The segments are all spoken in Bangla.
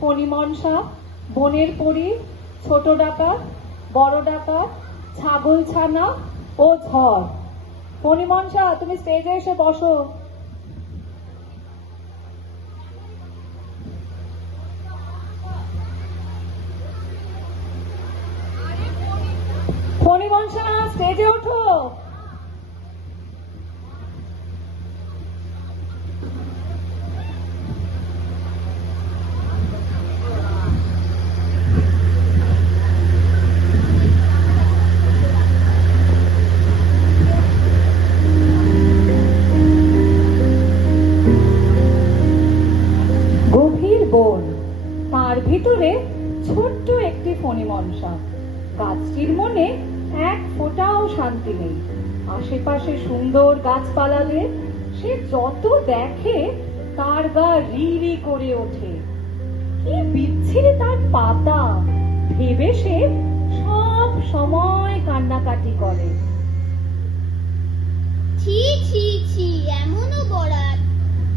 ফণিমনসা, বনের পরী, ছোট ডাকাত, বড় ডাকাত, ছাগল ছানা ও ঝড়। ফণিমনসা, তুমি স্টেজে এসে বসো। ফণিমনসা, স্টেজে ওঠো। গভীর বন, তার ভিতরে ছোট্ট একটি ফণিমনসা। গাছটির মনে এক ফোঁটাও শান্তি নেই। আশেপাশে সুন্দর গাছপালাদের সে যত দেখে তার গা রি রি করে ওঠে। কি বিচ্ছিরি তার পাতা, ভেবে সে সব সময় কান্নাকাটি করে। ছি ছি ছি, এমনও বরাত,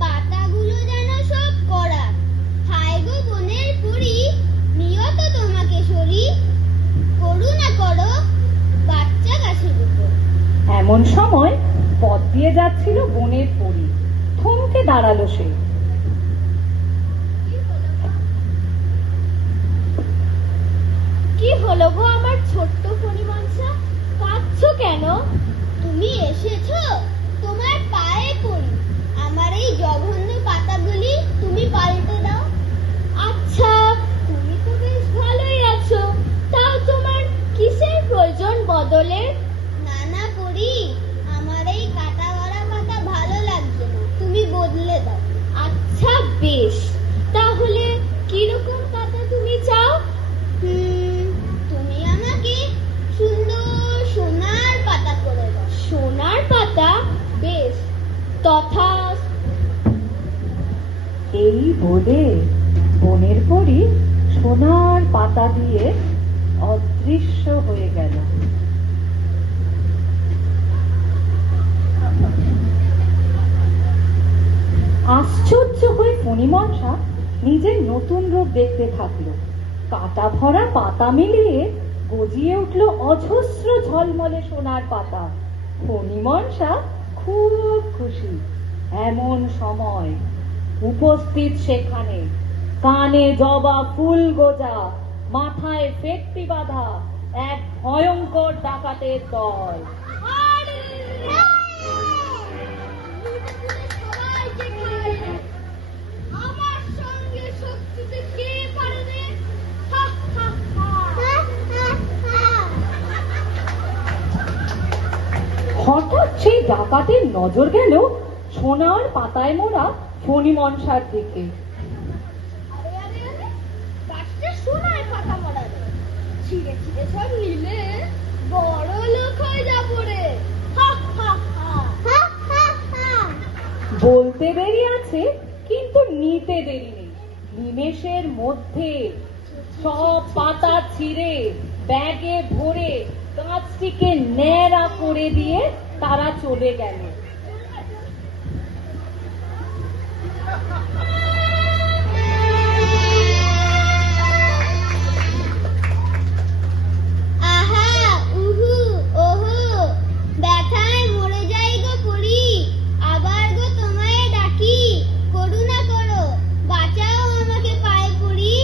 পাতাগুলো যেন সব করাত। হায় গো বনের পরী, নিয়ত তোমাকে সরি, করুণা করো বাচ্চা গাছের উপর। এমন সময় পথ দিয়ে যাচ্ছিল বনের পরী। থমকে দাঁড়ালো সে। কি হলো গো আমার ছোট্ট ফণিমনসা, কাঁদছো কেন? তুমি এসেছো, তোমার পায়ে পড়ি, আমার এই জঘন্য পাতাগুলি তুমি পাল্টে দাও। আচ্ছা, তুমি তো বেশ ভালোই আছো, তাও তোমার কিসের প্রয়োজন বদলের? না না পড়ি, আমার এই কাটা গড়া পাতা ভালো লাগছে না, তুমি বদলে দাও। আচ্ছা বেশ, তাহলে কিরকম পাতা তুমি চাও? তুমি আমাকে সুন্দর সোনার পাতা করে দাও। সোনার পাতা? বেশ, তথা। এই বলে বনের পরী সোনার পাতা দিয়ে অদৃশ্য হয়ে গেল। আশ্চর্য হয়ে ফণিমনসা নিজের নতুন রূপ দেখতে থাকলো। কাটা ভরা পাতা মিলিয়ে গজিয়ে উঠল অজস্র ঝলমলে সোনার পাতা। ফণিমনসা খুব খুশি। এমন সময় উপস্থিত সেখানে কানে জবা ফুল গোজা, মাথায় ফেটটি বাঁধা এক ভয়ঙ্কর ডাকাতের দল। আমার সঙ্গে শত্রুতে কে পারবে? হঠাৎ সেই ডাকাতের নজর গেল সোনার পাতায় মোড়া ফণিমনসার দিকে। আরে আরে আরে, গাছটা সোনার পাতা মোড়া, ছিঁড়ে ছিঁড়ে সব নিলে বড় লোক হয়ে যাবো রে। বলতে দেরি আছে, কিন্তু নিতে দেরি নেই। নিমেষের মধ্যে সব পাতা ছিঁড়ে ব্যাগে ভরে গাছটিকে ন্যাড়া করে দিয়ে তারা চলে গেল। আহা উহু ওহো, ব্যথায় মরে যাই গো পড়ি, আবার গো তোমায় ডাকি, করুণা করো বাঁচাও আমাকে পায়ে পড়ি।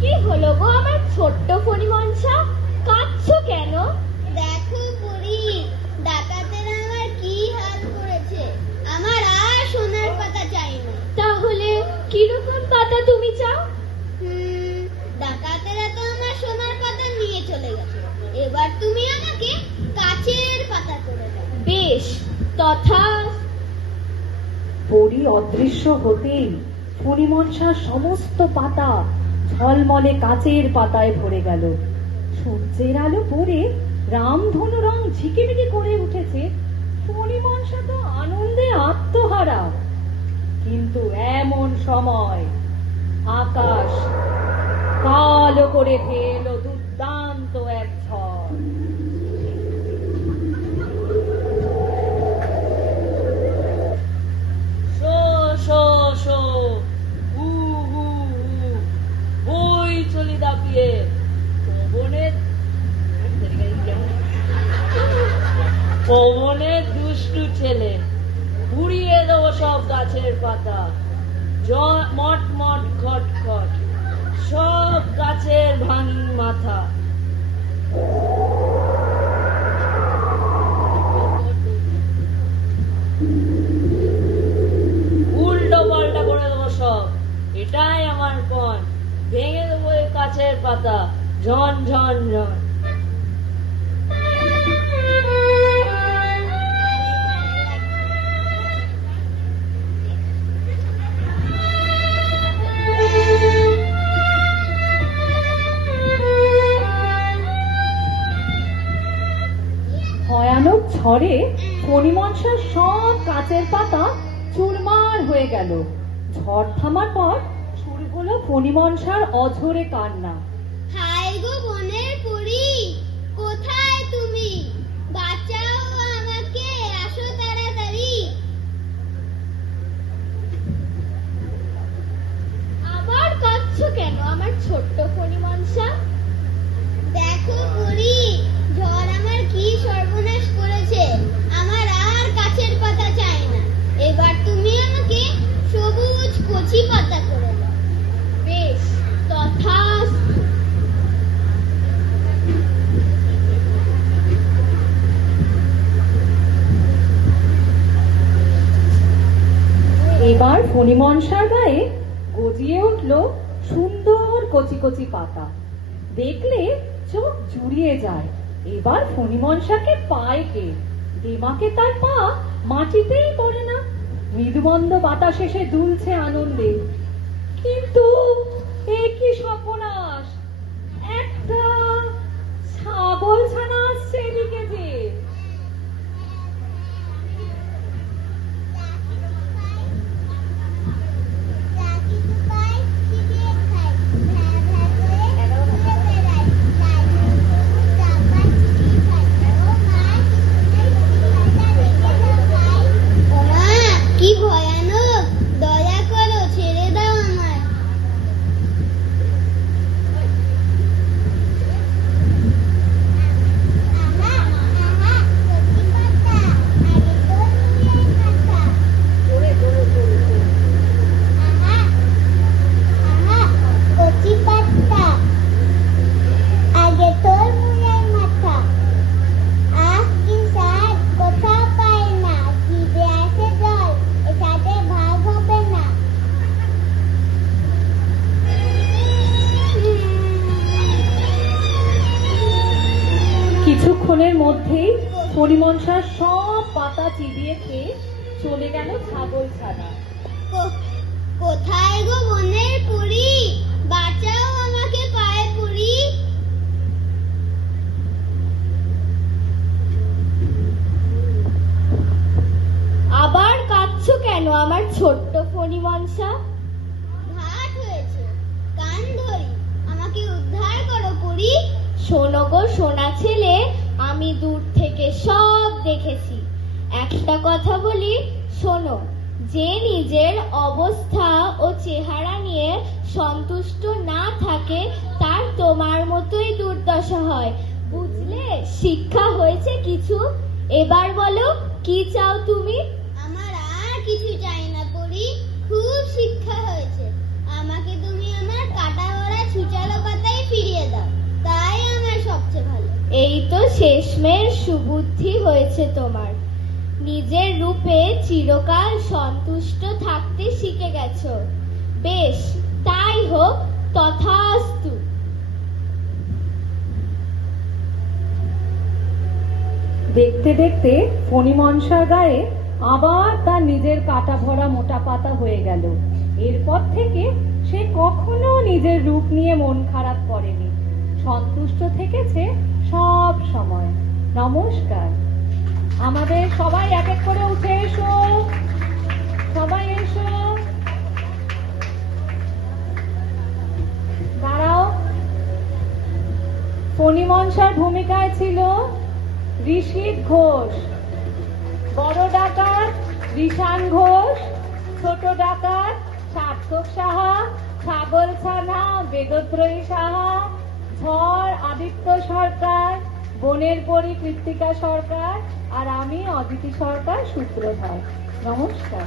কি হলো গো আমার ছোট্ট ফণিমনসা, কাঁদছো কেন? দেখো পড়ি, ডাকাতেরা আমার কি হাত করেছে, আমার আর সোনার পাতা চাই না। তাহলে কিরকম পাতা তুমি চাও? ডাকাতেরা তো আমার সোনার পাতা নিয়ে চলে গেছে, এবার তুমি আমাকে কাচের পাতা করে দাও। বেশ, তথা। পরী অদৃশ্য হতেই ফণিমনসার সমস্ত পাতা ঝলমলে কাচের পাতায় ভরে গেল। সূর্যের আলো পড়ে রামধনু রং ঝিকিমিকি করে উঠেছে। ফণিমনসা তো আনন্দে আত্মহারা। কিন্তু এমন সময় আকাশ কালো করে ধেয়ে এলো দুর্দান্ত এক ঝড়। ছেলে, উড়িয়ে দেবো সব গাছের পাতা, মট মট খট খট, সব গাছের ভাঙি মাথা। উল্টো পাল্টা করে দেবো সব, এটাই আমার পণ। ভেঙে দেবো এই গাছের পাতা, ঝন ঝন ঝন। ভয়ানক ঝড়ে ফণিমনসার সব গাছের পাতা চুরমার হয়ে গেল। ঝড় থামার পর শুরু হলো ফণিমনসার অঝরে কান্না। হায় গো বনের পরী, কোথায় তুমি? বাঁচাও আমাকে, আসো তাড়াতাড়ি। আবার কাঁদছো কেন আমার ছোট্ট ফণিমনসা? দেখো পরী, ঝড় আমার কি সর্বনাশ করেছে। আমার আর গাছের পাতা চাই না, এবার তুমি আমাকে সবুজ কচি পাতা করে দাও। বেশ, তথাস্তু। এবার ফণিমনসার গায়ে গজিয়ে উঠল সুন্দর কচি কচি পাতা। দেখলে চোখ জুড়িয়ে যায়। এবার ফণিমনসাকে পায় কে? দেমাকে তার পা মাটিতেই পড়ে না। মৃদুমন্দ বাতাস এসে দুলছে আনন্দে। কিন্তু এ কি সর্বনাশ! একটা ছাগল ছানা আসছে এদিকে যে। কি ভয়ানক! দয়া করো, ছেড়ে দাও আমায়। কচি পাতা, আগে তোর মুড়ের মাথা। আহ কি স্বাদ, কোথাও পাই না। জিভে আসে জল, এটাতে ভাগ হবে না। কিছুক্ষণের মধ্যেই ফণিমনসার সব পাতা চিবিয়ে খেয়ে চলে গেল ছাগল ছানা। কোথায় গো বনের পরী, বাঁচাও আমাকে, পায়ে পড়ি। আবার কাঁদছো কেন আমার ছোট্ট ফণিমনসা? ঘাট হয়েছে, কান ধরি, আমাকে উদ্ধার করো পরী। শোনো গো সোনা ছেলে, আমি দূর থেকে সব দেখেছি। একটা কথা বলি, শোনো। যে নিজের অবস্থা ও চেহারা নিয়ে সন্তুষ্ট না থাকে, তার তোমার মতোই দুর্দশা হয়, বুঝলে? শিক্ষা হয়েছে কিছু? এবার বলো, কি চাও তুমি? আমার আর কিছু চাই না পরী, খুব শিক্ষা হয়েছে। আমাকে তুমি আমার কাটা ভরা ছুচালো পাতায় ফিরিয়ে দাও, তাই আমার সবচেয়ে ভালো। এই তো শেষমেশ সুবুদ্ধি হয়েছে তোমার। নিজের রূপে চিরকাল সন্তুষ্ট থাকতে শিখে গেছো। বেশ, তাই হোক, তথাস্তু। দেখতে দেখতে ফণিমনসার গায়ে আবার তার নিজের কাটা ভরা মোটা পাতা হয়ে গেল। এরপর থেকে সে কখনো নিজের রূপ নিয়ে মন খারাপ করেনি, সন্তুষ্ট থেকেছে সব সময়। নমস্কার। আমাদের সবাই এক এক করে উঠে এসো, সবাই এসো, দাঁড়াও। ফণিমনসার ভূমিকায় ছিল ঋষিক ঘোষ, বড় ডাকাত ঋষান ঘোষ, ছোট ডাকাত সার্থক সাহা, ছাগল ছানা বেদত্রয়ী সাহা, ঝড় আদিত্য সরকার, বনের পরী কৃত্তিকা সরকার আর আমি অদিতি সরকার সূত্রধর। নমস্কার।